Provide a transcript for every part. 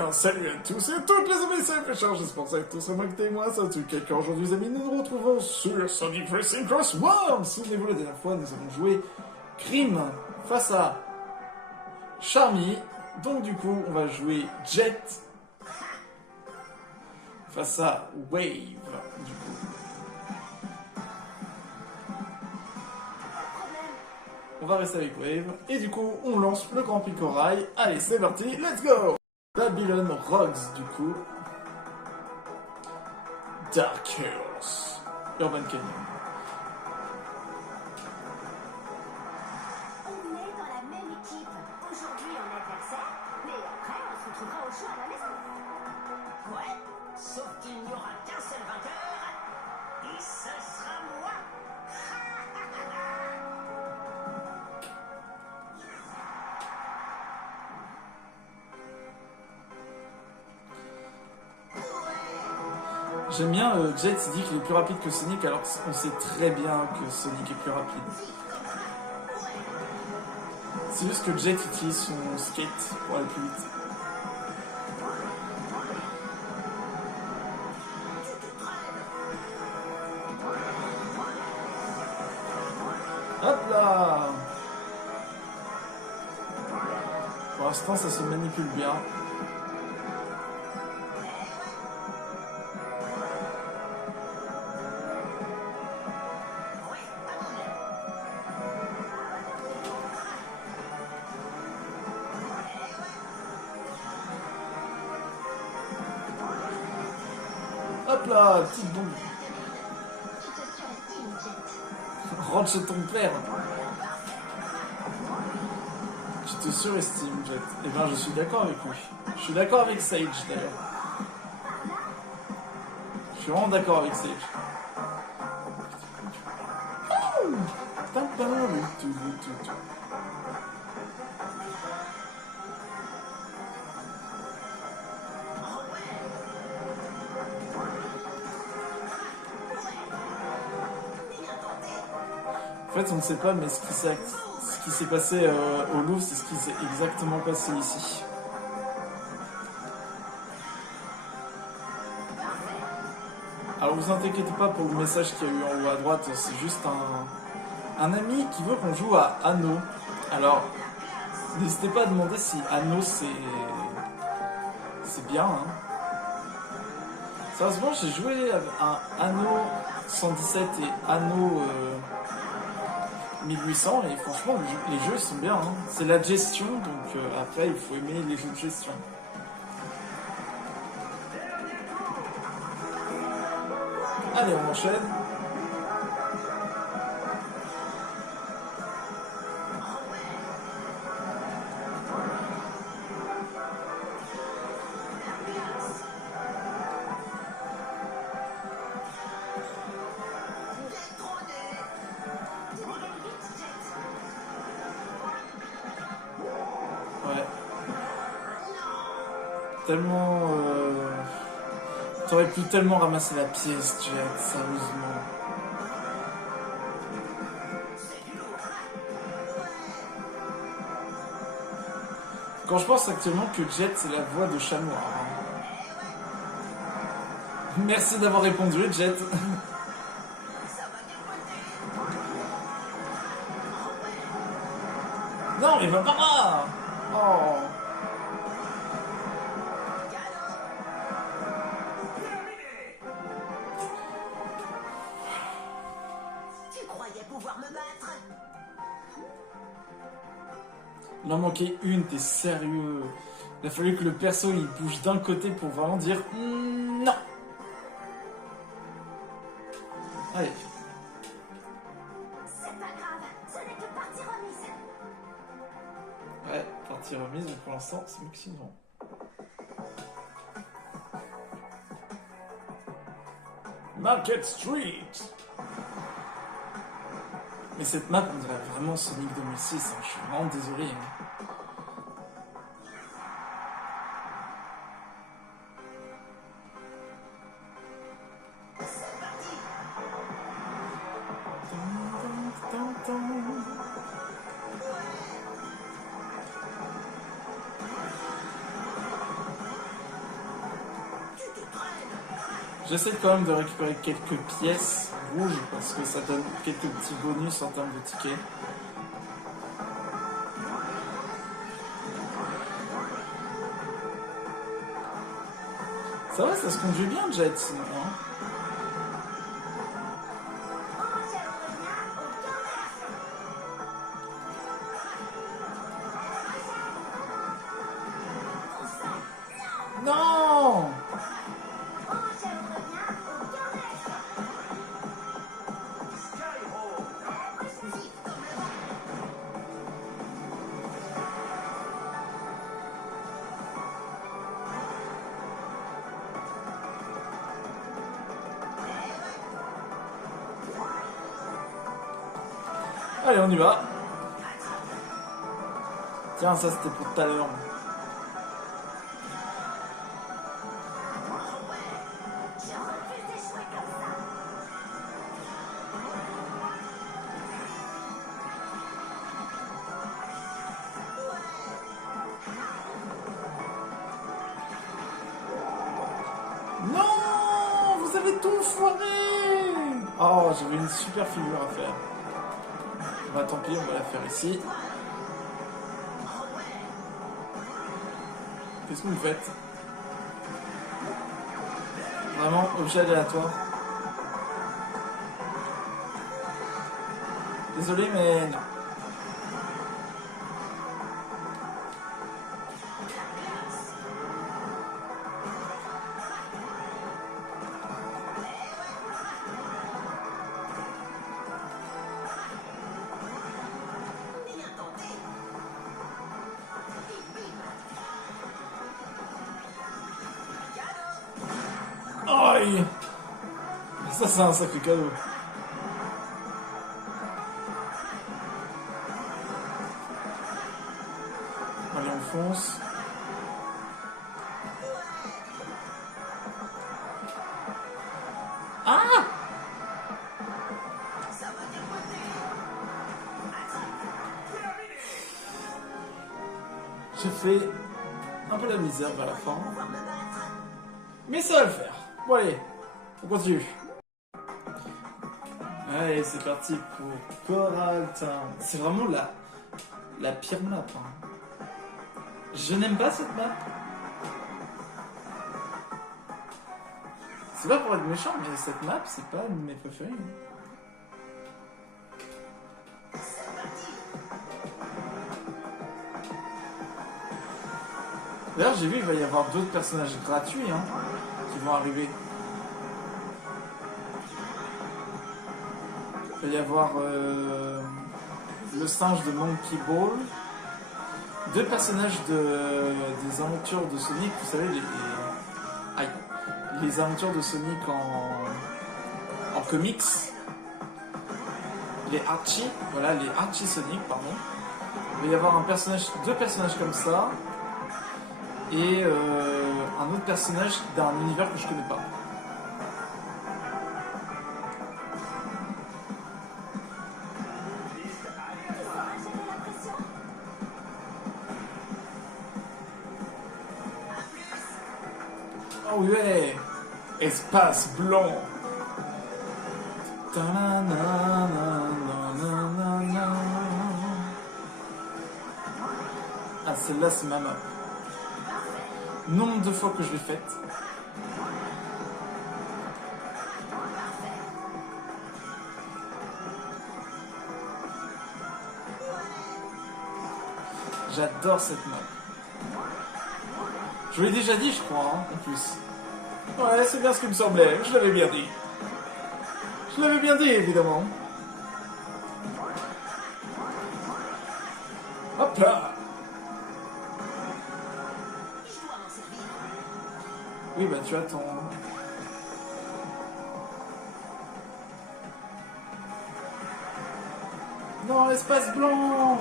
bien, salut à tous et à toutes les amis, c'est Péchard, j'espère que vous êtes tous remarqués et moi, ça tue quelqu'un. Aujourd'hui les amis, nous nous retrouvons sur Sonic Racing Cross Worlds. Souvenez-vous, la dernière fois, nous avons joué Crime face à Charmy. Donc du coup, on va jouer Jet face à Wave, du coup. On va rester avec Wave, et du coup, on lance le Grand Prix Corail. Allez, c'est parti, let's go! Babylon Rocks, du coup. Dark Hills. Urban Canyon. On est dans la même équipe. Aujourd'hui en adversaire, mais après on se retrouvera au show à la maison. Ouais, sauf qu'il n'y aura qu'un seul vainqueur, et ce sera moi. J'aime bien Jet, il dit qu'il est plus rapide que Sonic, alors qu'on sait très bien que Sonic est plus rapide. C'est juste que Jet utilise son skate pour aller plus vite. Hop là! Pour l'instant, ça se manipule bien. Hop là, petite bombe. Tu te surestimes, Jet. Rentre chez ton père. Tu te surestimes, Jet. Eh ben, je suis d'accord avec lui. Je suis d'accord avec Sage, d'ailleurs. Je suis vraiment d'accord avec Sage. En fait, on ne sait pas, mais ce qui s'est passé au Louvre, c'est ce qui s'est exactement passé ici. Alors, vous inquiétez pas pour le message qu'il y a eu en haut à droite, c'est juste un ami qui veut qu'on joue à Anno. Alors, n'hésitez pas à demander si Anno c'est bien. Hein. Sérieusement, j'ai joué à Anno 117 et Anno 1800 et franchement les jeux ils sont bien, hein. C'est la gestion donc après il faut aimer les jeux de gestion. Allez, on enchaîne. Ouais. Tellement... T'aurais pu tellement ramasser la pièce, Jet, sérieusement. Quand je pense actuellement que Jet, c'est la voix de Chat Noir. Hein. Merci d'avoir répondu, Jet. Non, mais va par là. Oh. Tu croyais pouvoir me battre? Il en manquait une, t'es sérieux? Il a fallu que le perso il bouge d'un côté pour vraiment dire non. Allez. C'est pas grave, ce n'est que partie remise. Ouais, partie remise, mais pour l'instant c'est moi qui suis devant. Market Street. Mais cette map on dirait vraiment Sonic 2006, hein. Je suis vraiment désolé. Hein. J'essaie quand même de récupérer quelques pièces rouges parce que ça donne quelques petits bonus en termes de tickets. Ça va, ça se conduit bien, Jet, sinon, hein. Non! Allez, on y va. Tiens, ça c'était pour tout à l'heure. Non, vous avez tout foiré. Oh, j'avais une super figure à faire. Bah tant pis, on va la faire ici. Qu'est-ce que vous faites? Vraiment, objet aléatoire. Désolé, mais non. Aïe! Ça, c'est un sacré cadeau. Allez, on fonce. Ah! J'ai fait un peu la misère vers la fin. Mais ça va le faire. Bon allez, on continue. Allez, c'est parti pour Coral Town. C'est vraiment la pire map. Hein. Je n'aime pas cette map. C'est pas pour être méchant, mais cette map, c'est pas une de mes préférées. D'ailleurs, j'ai vu qu'il va y avoir d'autres personnages gratuits hein, qui vont arriver. Il va y avoir le singe de Monkey Ball, deux personnages des aventures de Sonic, vous savez, les aventures de Sonic en comics, les Archie, voilà, les Archie Sonic, pardon. Il va y avoir deux personnages comme ça, et un autre personnage d'un univers que je connais pas. Oh ouais, espace blanc. Ah, celle-là, c'est ma map. Nombre de fois que je l'ai faite. J'adore cette map. Je vous l'ai déjà dit, je crois, hein, en plus. Ouais, c'est bien ce qui me semblait, je l'avais bien dit. Je l'avais bien dit, évidemment. Hop là. Oui, bah tu attends. Non, l'espace blanc.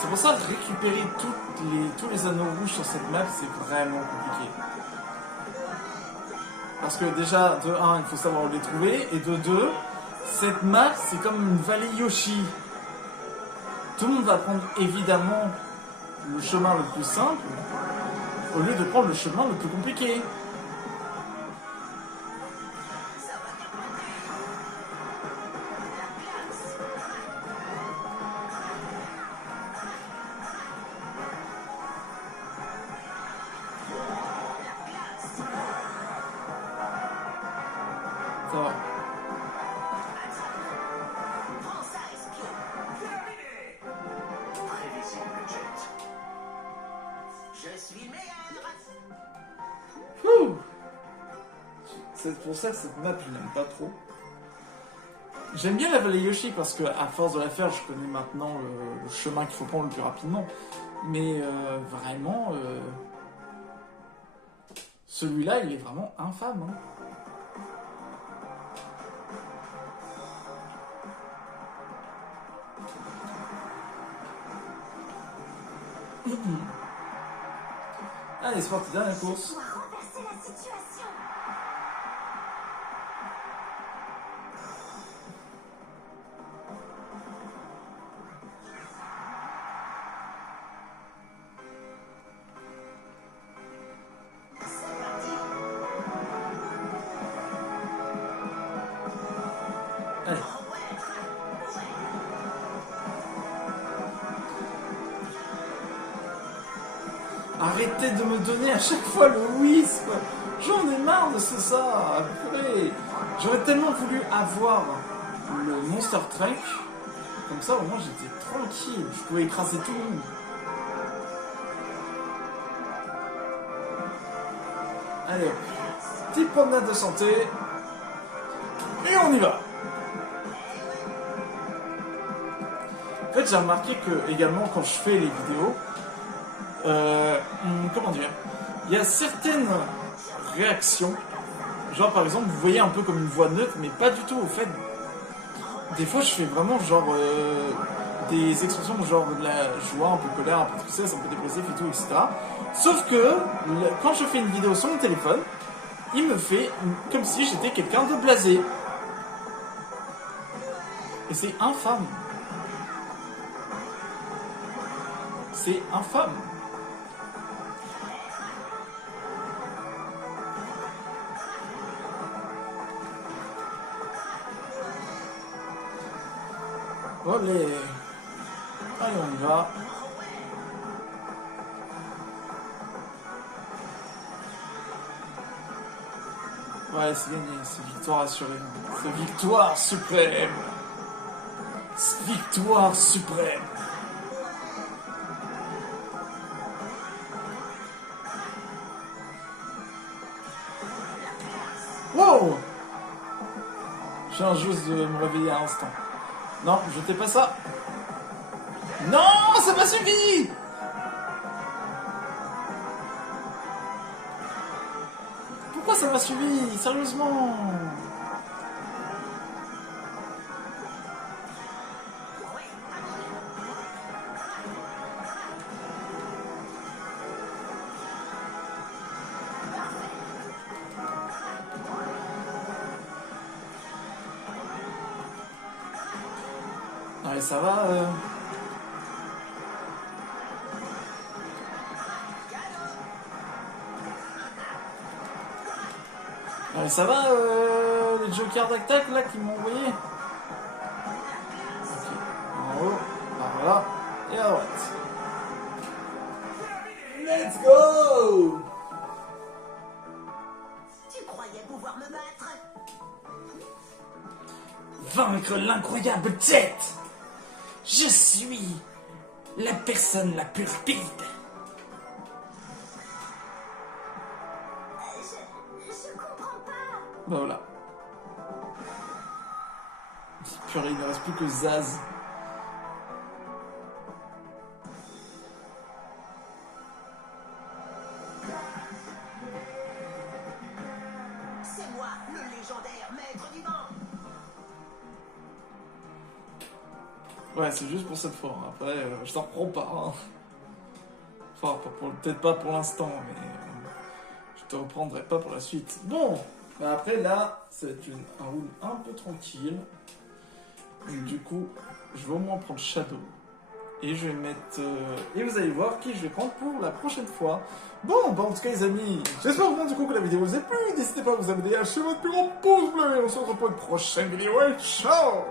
C'est pour ça que récupérer tous les anneaux rouges sur cette map, c'est vraiment compliqué. Parce que déjà, de 1, il faut savoir où les trouver, et de 2, cette map, c'est comme une vallée Yoshi. Tout le monde va prendre évidemment le chemin le plus simple, au lieu de prendre le chemin le plus compliqué. Ça va. Prends ça, espion. Terminé. Prévisible, Jet. Je suis le meilleur. Ouh. C'est pour ça que cette map, je n'aime pas trop. J'aime bien la vallée Yoshi parce que, à force de la faire, je connais maintenant le chemin qu'il faut prendre le plus rapidement. Mais vraiment, celui-là, il est vraiment infâme. Hein. Allez, c'est parti, dernière course. Je dois renverser la situation. C'est parti. Allez. Oh ouais. Arrêtez de me donner à chaque fois le Wisp. J'en ai marre de ça. Purée. J'aurais tellement voulu avoir le Monster Truck. Comme ça, au moins, j'étais tranquille. Je pouvais écraser tout le monde. Allez, hop. Petite promenade de santé. Et on y va. En fait, j'ai remarqué que, également, quand je fais les vidéos, comment dire, il y a certaines réactions, genre par exemple vous voyez un peu comme une voix neutre, mais pas du tout. Au fait, des fois je fais vraiment genre des expressions genre de la joie, un peu colère, un peu tristesse, un peu dépressif et tout, etc. Sauf que quand je fais une vidéo sur mon téléphone, il me fait comme si j'étais quelqu'un de blasé. Et c'est infâme. C'est infâme. Allez, allez, on y va. Ouais, c'est gagné, c'est victoire assurée. C'est victoire suprême. C'est victoire suprême. Wow! Je viens juste de me réveiller à l'instant. Non, jetez pas ça. Non, ça m'a suffi. Pourquoi ça m'a suffi? Sérieusement. Non mais ça va. Non mais ça va les jokers d'attaque là qui m'ont envoyé. Ok. En haut, par là, et à droite. Let's go! Tu croyais pouvoir me battre? Vaincre l'incroyable Jet! Je suis la personne la plus rapide. Je comprends pas. Bah voilà. Purée, il ne reste plus que Zaz. C'est moi, le légendaire maître du vent. Ouais, c'est juste pour cette fois. Après, je t'en reprends pas. Hein. Enfin, peut-être pas pour l'instant, mais je te reprendrai pas pour la suite. Bon, bah après là, c'est un round un peu tranquille. Donc, du coup, je vais au moins prendre Shadow. Et je vais mettre... Et vous allez voir qui je vais prendre pour la prochaine fois. Bon, bah en tout cas les amis, j'espère vraiment du coup que la vidéo vous a plu. N'hésitez pas à vous abonner, à lâcher votre plus grand pouce bleu. Et on se retrouve pour une prochaine vidéo. Et ciao!